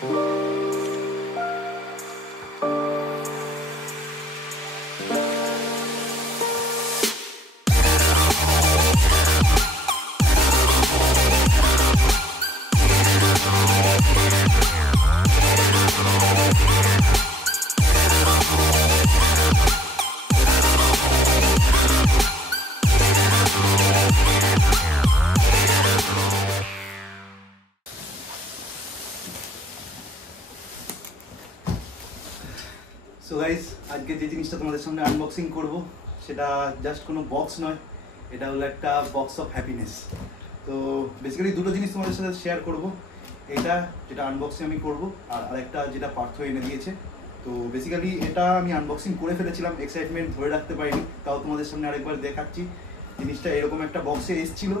So guys, আজকে যে জিনিসটা তোমাদের সামনে আনবক্সিং করব সেটা জাস্ট কোনো বক্স নয়, এটা হলো একটা বক্স অফ হ্যাপিনেস। তো বেসিক্যালি দুটো জিনিস তোমাদের সাথে শেয়ার করব, এটা যেটা আনবক্সিং আমি করব আর আরেকটা যেটা পার্থ এনে দিয়েছে। তো বেসিক্যালি এটা আমি আনবক্সিং করে ফেলেছিলাম, এক্সাইটমেন্ট ধরে রাখতে পারিনি, তাও তোমাদের সামনে আরেকবার দেখাচ্ছি। জিনিসটা এরকম একটা বক্সে এসেছিল,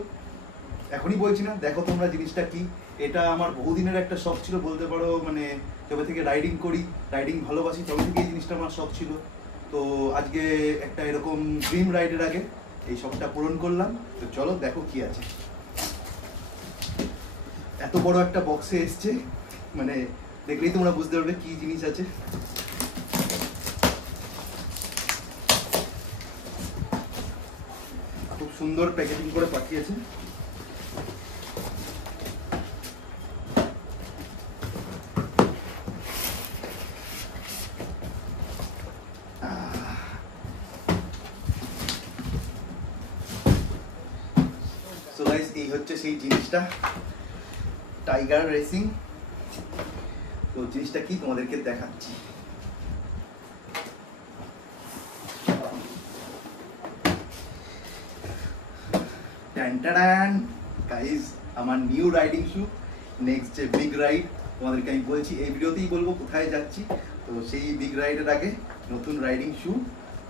এখনই বলছি না, দেখো তোমরা জিনিসটা কি। এটা আমার বহুদিনের একটা শখ ছিল বলতে পারো, মানে যবে থেকে রাইডিং করি, রাইডিং ভালোবাসি, তবে থেকে এই জিনিসটা আমার শখ ছিল। তো আজকে একটা এরকম ড্রিম রাইডের আগে এই শখটা পূরণ করলাম। তো চলো দেখো কি আছে। এত বড় একটা বক্সে এসছে, মানে দেখলেই তোমরা বুঝতে পারবে কি জিনিস আছে। খুব সুন্দর প্যাকেজিং করে পাঠিয়েছে। সো গাইস, এই হচ্ছে সেই জিনিসটা, টাইগার রেসিং। তো জিনিসটা কি তোমাদেরকে দেখাচ্ছি। টান গাইস, আমার নিউ রাইডিং শু, নেক্সট যে বিগ রাইড তোমাদেরকে আমি বলছি, এই ভিডিওতেই বলবো কোথায় যাচ্ছি। তো সেই বিগ রাইডের আগে নতুন রাইডিং শু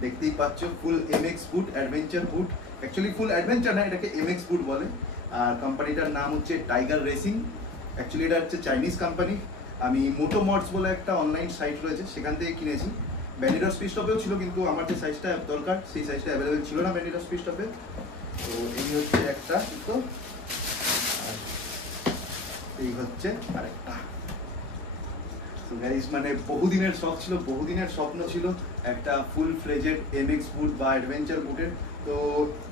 দেখতেই পাচ্ছ, ফুল এমএক্স বুট, অ্যাডভেঞ্চার বুট। অ্যাকচুয়ালি ফুল অ্যাডভেঞ্চার না, এটাকে এমএক্স বুট বলে। আর কোম্পানিটার নাম হচ্ছে টাইগার রেসিং। অ্যাকচুয়ালি এটা হচ্ছে চাইনিজ কোম্পানি। আমি মোটো মডস বলে একটা অনলাইন সাইট রয়েছে, সেখান থেকে কিনেছি। ব্যান্ডিডাস ফ্রিস্টপেও ছিল, কিন্তু আমার যে সাইজটা দরকার সেই সাইজটা অ্যাভেলেবেল ছিল না ব্যান্ডিডাস ফ্রিস্টপে। তো এই হচ্ছে একটা, তো এই হচ্ছে আরেকটা। তো গাইস, মানে বহুদিনের শখ ছিল, বহুদিনের স্বপ্ন ছিল একটা ফুল ফ্লেজেড এমএক্স বুট বা অ্যাডভেঞ্চার বুটের। তো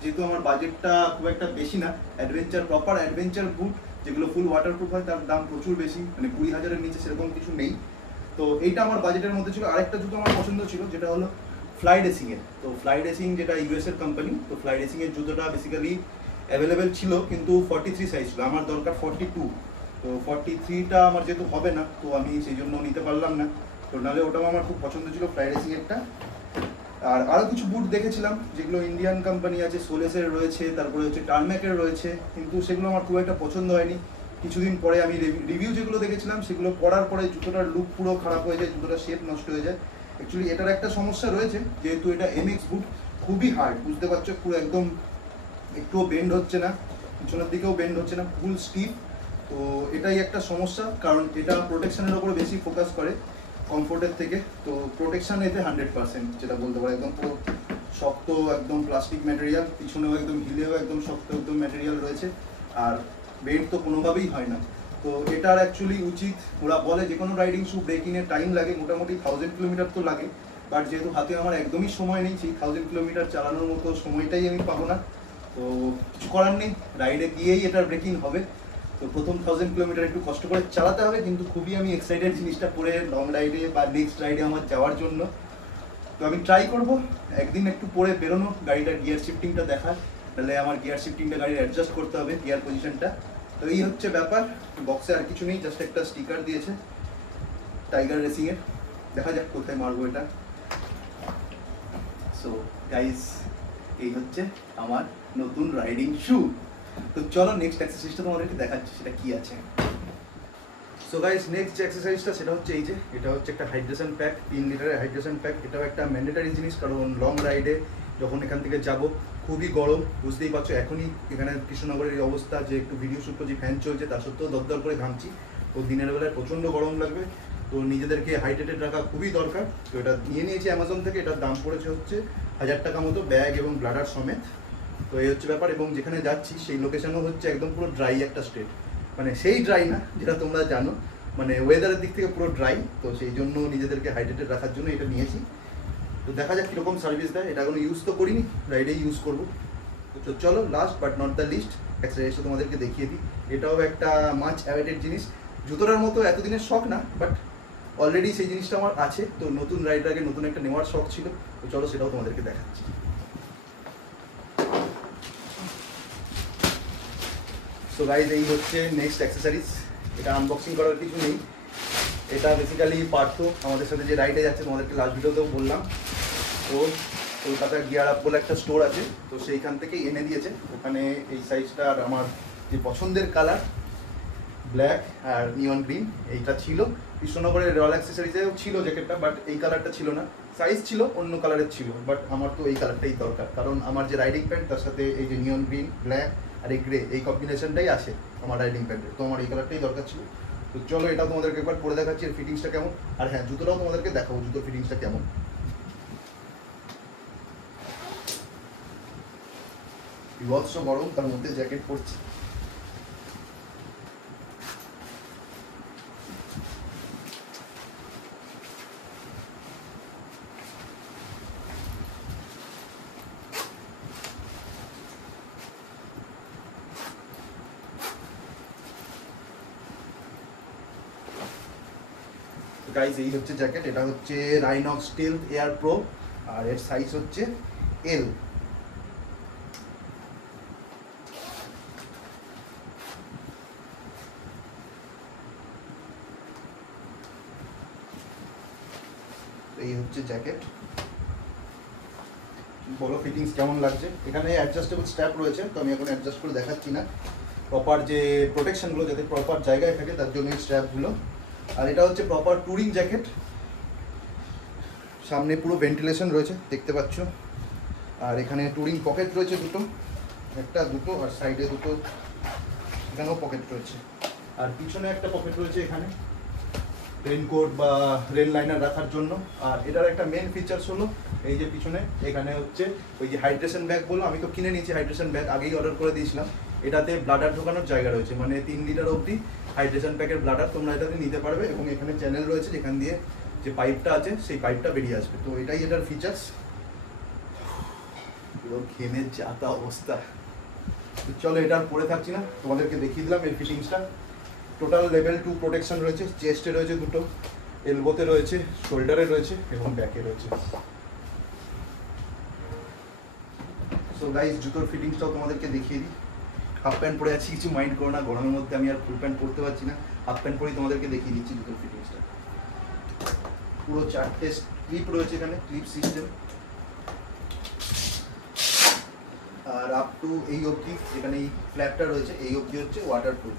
যেহেতু আমার বাজেটটা খুব একটা বেশি না, অ্যাডভেঞ্চার প্রপার অ্যাডভেঞ্চার বুট যেগুলো ফুল ওয়াটারপ্রুফ হয় তার দাম প্রচুর বেশি, মানে 20,000-এর নিচে সেরকম কিছু নেই। তো এইটা আমার বাজেটের মধ্যে ছিল। আরেকটা জুতো আমার পছন্দ ছিল, যেটা হলো ফ্লাই রেসিংয়ের। তো ফ্লাই রেসিং যেটা ইউএসের কোম্পানি, তো ফ্লাই রেসিংয়ের জুতোটা বেসিক্যালি অ্যাভেলেবেল ছিল, কিন্তু 43 সাইজ ছিল, আমার দরকার 42। তো 43টা আমার যেহেতু হবে না, তো আমি সেই জন্য নিতে পারলাম না। তো নাহলে ওটাও আমার খুব পছন্দ ছিল, ফ্লাই রেসিংয়েরটা। আর আরও কিছু বুট দেখেছিলাম যেগুলো ইন্ডিয়ান কোম্পানি আছে, সোলেসের রয়েছে, তারপরে হচ্ছে টার্ম্যাকের রয়েছে, কিন্তু সেগুলো আমার খুব একটা পছন্দ হয়নি। কিছুদিন পরে আমি রিভিউ যেগুলো দেখেছিলাম সেগুলো পড়ার পরে জুতোটার লুক পুরো খারাপ হয়ে যায়, জুতোটার শেপ নষ্ট হয়ে যায়। অ্যাকচুয়ালি এটার একটা সমস্যা রয়েছে, যেহেতু এটা এমএক্স বুট, খুবই হার্ড, বুঝতে পারছো, পুরো একদম একটুও বেন্ড হচ্ছে না, পিছনের দিকেও বেন্ড হচ্ছে না, ফুল স্টিফ। তো এটাই একটা সমস্যা, কারণ এটা প্রোটেকশনের উপরে বেশি ফোকাস করে কমফোর্টের থেকে। তো প্রোটেকশন এতে 100%, যেটা বলতে পারে একদম পুরো শক্ত, একদম প্লাস্টিক ম্যাটেরিয়াল, পিছনেও একদম হিলেও একদম শক্ত একদম ম্যাটেরিয়াল রয়েছে, আর বেন্ড তো কোনোভাবেই হয় না। তো এটার অ্যাকচুয়ালি উচিত, ওরা বলে যে কোনো রাইডিং শু ব্রেকিংয়ের টাইম লাগে মোটামুটি 1000 কিলোমিটার তো লাগে, বাট যেহেতু হাতে আমার একদমই সময় নেই, সেই 1000 কিলোমিটার চালানোর মতো সময়টাই আমি পাবো না। তো কিছু করার নেই, রাইডে গিয়েই এটার ব্রেকিং হবে। তো প্রথম 1000 কিলোমিটার একটু কষ্ট করে চালাতে হবে, কিন্তু খুবই আমি এক্সাইটেড জিনিসটা পরে লং রাইডে বা নেক্সট রাইডে আমার যাওয়ার জন্য। তো আমি ট্রাই করব একদিন একটু পরে বেরোনো, গাড়িটার গিয়ার শিফটিংটা দেখার, তাহলে আমার গিয়ার শিফটিংটা গাড়ির অ্যাডজাস্ট করতে হবে, গিয়ার পজিশনটা। তো এই হচ্ছে ব্যাপার, বক্সে আর কিছু নেই, জাস্ট একটা স্টিকার দিয়েছে টাইগার রেসিংয়ের। দেখা যাক কোথায় মারবো এটা। সো গাইস, এই হচ্ছে আমার নতুন রাইডিং শু। তো চলো নেক্সট এক্সারসাইজটা তোমাদেরকে দেখাচ্ছি, সেটা কি আছে। সো গাইস, নেক্সট যে এক্সারসাইজটা সেটা হচ্ছে এই যে, এটা হচ্ছে একটা হাইড্রেশন প্যাক, 3 লিটারের হাইড্রেশন প্যাক। এটাও একটা ম্যান্ডেটারি জিনিস, কারণ লং রাইডে যখন এখান থেকে যাব, খুবই গরম, বুঝতেই পারছো। এখনই এখানে কৃষ্ণনগরের এই অবস্থা, যে একটু ভিডিও শ্যুট করছি, ফ্যান চলছে, তার সত্ত্বেও দরদর করে ঘামছি। তো দিনের বেলায় প্রচণ্ড গরম লাগবে, তো নিজেদেরকে হাইড্রেটেড রাখা খুবই দরকার। তো এটা নিয়ে নিয়েছি অ্যামাজন থেকে, এটার দাম পড়েছে হচ্ছে 1000 টাকা মতো, ব্যাগ এবং ব্লাডার সমেত। তো এই হচ্ছে ব্যাপার, এবং যেখানে যাচ্ছি সেই লোকেশনও হচ্ছে একদম পুরো ড্রাই একটা স্টেট, মানে সেই ড্রাই না যেটা তোমরা জানো, মানে ওয়েদারের দিক থেকে পুরো ড্রাই, তো সেই জন্য নিজেদেরকে হাইড্রেটেড রাখার জন্য এটা নিয়েছি। তো দেখা যাক কীরকম সার্ভিস দেয়। এটা এখনো ইউজ তো করিনি, রাইডেই ইউজ করবো। তো চলো last but not the least অ্যাক্সেসরিজটা তোমাদেরকে দেখিয়ে দিই। এটাও একটা মাচ অ্যাওয়েটেড জিনিস, জুতোটার মতো এতদিনের শখ না, বাট অলরেডি সেই জিনিসটা আমার আছে। তো নতুন রাইডারকে নতুন একটা নেওয়ার শখ ছিল, তো চলো সেটাও তোমাদেরকে দেখাচ্ছি। সো গাইজ এই হচ্ছে নেক্সট অ্যাক্সেসরিজ। এটা আনবক্সিং করার কিছু নেই, এটা বেসিক্যালি পার্থ আমাদের সাথে যে রাইডে যাচ্ছে, তোমাদেরকে লাস্ট ভিডিওতেও বললাম, তো কলকাতার গিয়ার আপ বলে একটা স্টোর আছে, তো সেইখান থেকে এনে দিয়েছে। ওখানে এই সাইজটা আর আমার যে পছন্দের কালার ব্ল্যাক আর নিয়ন গ্রিন এইটা ছিল। কৃষ্ণনগরের রয়্যাল অ্যাক্সেসরিজেও ছিল জ্যাকেটটা, বাট এই কালারটা ছিল না, সাইজ ছিল অন্য কালারের ছিল, বাট আমার তো এই কালারটাই দরকার, কারণ আমার যে রাইডিং প্যান্ট তার সাথে এই যে নিয়ন গ্রিন, ব্ল্যাক আর এই গ্রে, এই কম্বিনেশনটাই আছে আমার রাইডিং প্যান্টের, তো আমার এই কালারটাই দরকার ছিল। তো চলো এটা তোমাদেরকে একবার পরে দেখাচ্ছি এর ফিটিংসটা কেমন। আর হ্যাঁ, জুতোটাও তোমাদেরকে দেখাবো জুতোর ফিটিংসটা কেমন। বিভৎস গরম, তার মধ্যে জ্যাকেট পরছি। গাইজ এই হচ্ছে জ্যাকেট, এটা হচ্ছে রাইনক্স স্টিলথ এয়ার প্রো, আর এর সাইজ হচ্ছে এল। এই হচ্ছে জ্যাকেট, বলো ফিটিংস কেমন লাগছে। এখানে অ্যাডজাস্টেবল স্ট্র্যাপ রয়েছে, তো আমি এখন অ্যাডজাস্ট করে দেখাচ্ছি না, প্রপার যে প্রোটেকশনগুলো যাতে প্রপার জায়গায় থাকে তার জন্য এই স্ট্র্যাপগুলো। আর এটা হচ্ছে প্রপার ট্যুরিং জ্যাকেট, সামনে পুরো ভেন্টিলেশন রয়েছে দেখতে পাচ্ছ, আর এখানে ট্যুরিং পকেট রয়েছে দুটো, একটা দুটো, আর সাইডে দুটো, এখানেও পকেট রয়েছে, আর পিছনে একটা পকেট রয়েছে এখানে রেনকোট বা রেন লাইনার রাখার জন্য। আর এটার একটা মেন ফিচার্স হলো এই যে পিছনে এখানে হচ্ছে ওই যে হাইড্রেশন ব্যাগ বলো, আমি তো কিনে নিয়েছি হাইড্রেশন ব্যাগ, আগেই অর্ডার করে দিয়েছিলাম। এটাতে ব্লাডার ঢোকানোর জায়গা রয়েছে, মানে 3 লিটার অবধি হাইড্রেশন প্যাকের ব্লাডার তোমরা এটাতে নিতে পারবে, এবং এখানে চ্যানেল রয়েছে যেখান দিয়ে যে পাইপটা আছে সেই পাইপটা বেরিয়ে আসবে। তো এটাই এটার ফিচার্স। পুরো ঘেমে যাতা অবস্থা। চলো এটা আর পরে থাকছি না, তোমাদেরকে দেখিয়ে দিলাম এর ফিটিংসটা। টোটাল লেভেল 2 প্রোটেকশন রয়েছে, চেস্টে রয়েছে দুটো, এলবোতে রয়েছে, শোল্ডারে রয়েছে এবং ব্যাকে রয়েছে। সো গাইস জুতোর ফিটিংসটাও তোমাদেরকে দেখিয়ে দিই। হাফ প্যান্ট পরে আছি, কিছু মাইন্ড করো না, গরমের মধ্যে আমি আর ফুল প্যান্ট পরতে পারছি না, হাফ প্যান্ট পরেই তোমাদেরকে দেখিয়ে দিচ্ছি জুতোর ফিটিংসটা। পুরো 4টে ক্লিপ রয়েছে এখানে, ক্লিপ সিস্টেম, আর আপ টু এই অবধি যেখানে এই ফ্ল্যাপটা রয়েছে এই অবধি হচ্ছে ওয়াটারপ্রুফ।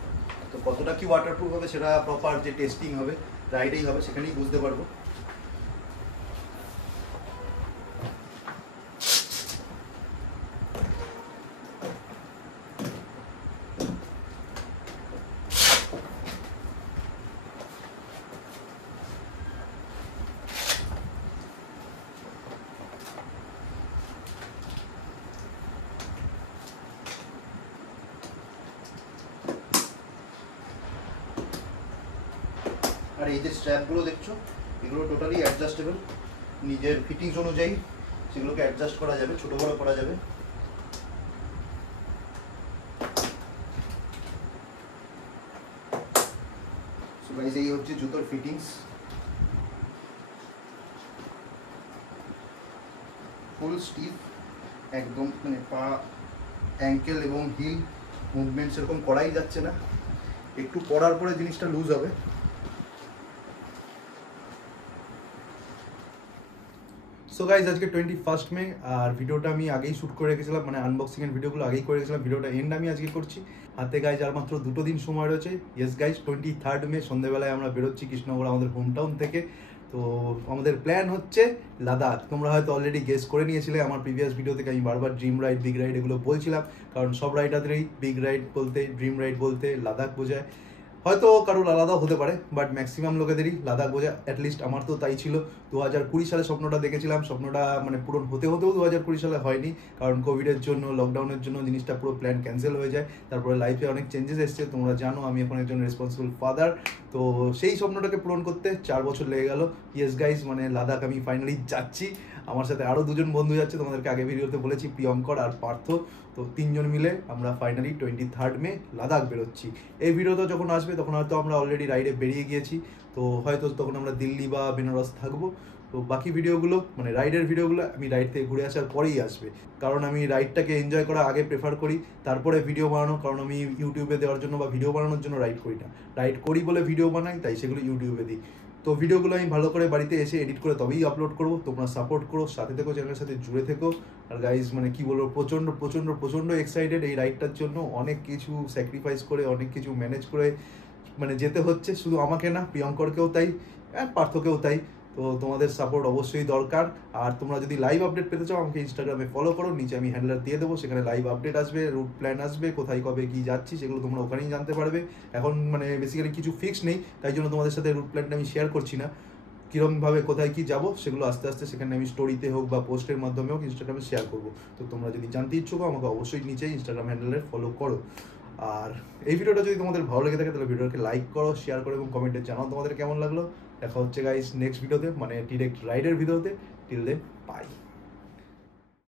তো কতটা কি ওয়াটারপ্রুফ হবে সেটা প্রপার যে টেস্টিং হবে, রাইডেই হবে, সেখানেই বুঝতে পারবো। আর এই যে স্ট্র্যাপগুলো দেখছো এগুলো টোটালি অ্যাডজাস্টেবল, নিজের ফিটিংস অনুযায়ী সেগুলোকে অ্যাডজাস্ট করা যাবে, ছোটো বড়ো করা যাবে। সো গাইস এই হচ্ছে জুতোর ফিটিংস, ফুল স্টিফ একদম, মানে পা, অ্যাঙ্কেল এবং হিল মুভমেন্ট সেরকম করাই যাচ্ছে না, একটু পরার পরে জিনিসটা লুজ হবে। সো গাইজ আজকে 21 মে, আর ভিডিওটা আমি আগেই শ্যুট করে রেখেছিলাম, মানে আনবক্সিংয়ের ভিডিওগুলো আগেই করে রেখেছিলাম, ভিডিওটা এন্ড আমি আজকে করছি। হাতে গাইজ আর মাত্র 2 দিন সময় রয়েছে। ইয়েস গাইজ 23 মে সন্ধ্যেবেলায় আমরা বেরোচ্ছি কৃষ্ণনগর আমাদের হোম টাউন থেকে। তো আমাদের প্ল্যান হচ্ছে লাদাখ। তোমরা হয়তো অলরেডি গেস করে নিয়েছিলে আমার প্রিভিয়াস ভিডিও থেকে, আমি বারবার ড্রিম রাইড বিগ রাইড এগুলো বলছিলাম, কারণ সব রাইডারদেরই বিগ রাইড বলতে, ড্রিম রাইড বলতে লাদাখ বোঝায়। হয়তো কারোর আলাদাও হতে পারে, বাট ম্যাক্সিমাম লোকেদেরই লাদাখ বোঝা, অ্যাটলিস্ট আমার তো তাই ছিল। 2020 সালে স্বপ্নটা দেখেছিলাম, স্বপ্নটা মানে পূরণ হতেও 2020 সালে হয়নি, কারণ কোভিডের জন্য, লকডাউনের জন্য জিনিসটা পুরো প্ল্যান ক্যান্সেল হয়ে যায়। তারপরে লাইফে অনেক চেঞ্জেস এসছে, তোমরা জানো আমি এখন একজন রেসপন্সিবল ফাদার। তো সেই স্বপ্নটাকে পূরণ করতে 4 বছর লেগে গেল। ইয়েস গাইজ, মানে লাদাখ আমি ফাইনালি যাচ্ছি। আমার সাথে আরও 2জন বন্ধু যাচ্ছে, তোমাদেরকে আগে ভিডিওতে বলেছি, প্রিয়ঙ্কর আর পার্থ। তো 3জন মিলে আমরা ফাইনালি 23 মে লাদাখ বেরোচ্ছি। এই ভিডিওটা যখন আসবে তখন হয়তো আমরা অলরেডি রাইডে বেরিয়ে গিয়েছি, তো হয়তো তখন আমরা দিল্লি বা বেনারস থাকবো। তো বাকি ভিডিওগুলো মানে রাইডের ভিডিওগুলো আমি রাইড থেকে ঘুরে আসার পরেই আসবে, কারণ আমি রাইডটাকে এনজয় করা আগে প্রেফার করি, তারপরে ভিডিও বানানো। কারণ আমি ইউটিউবে দেওয়ার জন্য বা ভিডিও বানানোর জন্য রাইড করি না, রাইড করি বলে ভিডিও বানাই, তাই সেগুলো ইউটিউবে দিই। তো ভিডিওগুলো আমি ভালো করে বাড়িতে এসে এডিট করে তবেই আপলোড করবো। তোমরা সাপোর্ট করো, সাথে থেকো, চ্যানেলের সাথে জুড়ে থেকো। আর গাইজ মানে কি বলবো, প্রচণ্ড প্রচণ্ড প্রচণ্ড এক্সাইটেড এই রাইডটার জন্য। অনেক কিছু স্যাক্রিফাইস করে, অনেক কিছু ম্যানেজ করে মানে যেতে হচ্ছে, শুধু আমাকে না, প্রিয়ঙ্করকেও তাই, পার্থকেও তাই। তো তোমাদের সাপোর্ট অবশ্যই দরকার। আর তোমরা যদি লাইভ আপডেট পেতে চাও আমাকে ইনস্টাগ্রামে ফলো করো, নিচে আমি হ্যান্ডলার দিয়ে দেবো, সেখানে লাইভ আপডেট আসবে, রুট প্ল্যান আসবে, কোথায় কবে কি যাচ্ছি সেগুলো তোমরা ওখানেই জানতে পারবে। এখন মানে বেসিক্যালি কিছু ফিক্স নেই, তাই জন্য তোমাদের সাথে রুট প্ল্যানটা আমি শেয়ার করছি না। কীরকমভাবে কোথায় কি যাবো সেগুলো আস্তে আস্তে সেখানে আমি স্টোরিতে হোক বা পোস্টের মাধ্যমে হোক ইনস্টাগ্রামে শেয়ার করবো। তো তোমরা যদি জানতে ইচ্ছুক আমাকে অবশ্যই নিচে ইনস্টাগ্রাম হ্যান্ডেলে ফলো করো। আর এই ভিডিওটা যদি তোমাদের ভালো লেগে থাকে তাহলে ভিডিওকে লাইক করো, শেয়ার করো এবং কমেন্টে জানাও তোমাদের কেমন লাগলো। দেখা হচ্ছে গাইস নেক্সট ভিডিওতে, মানে ডিরেক্ট রাইডের ভিডিওতে। Till then by.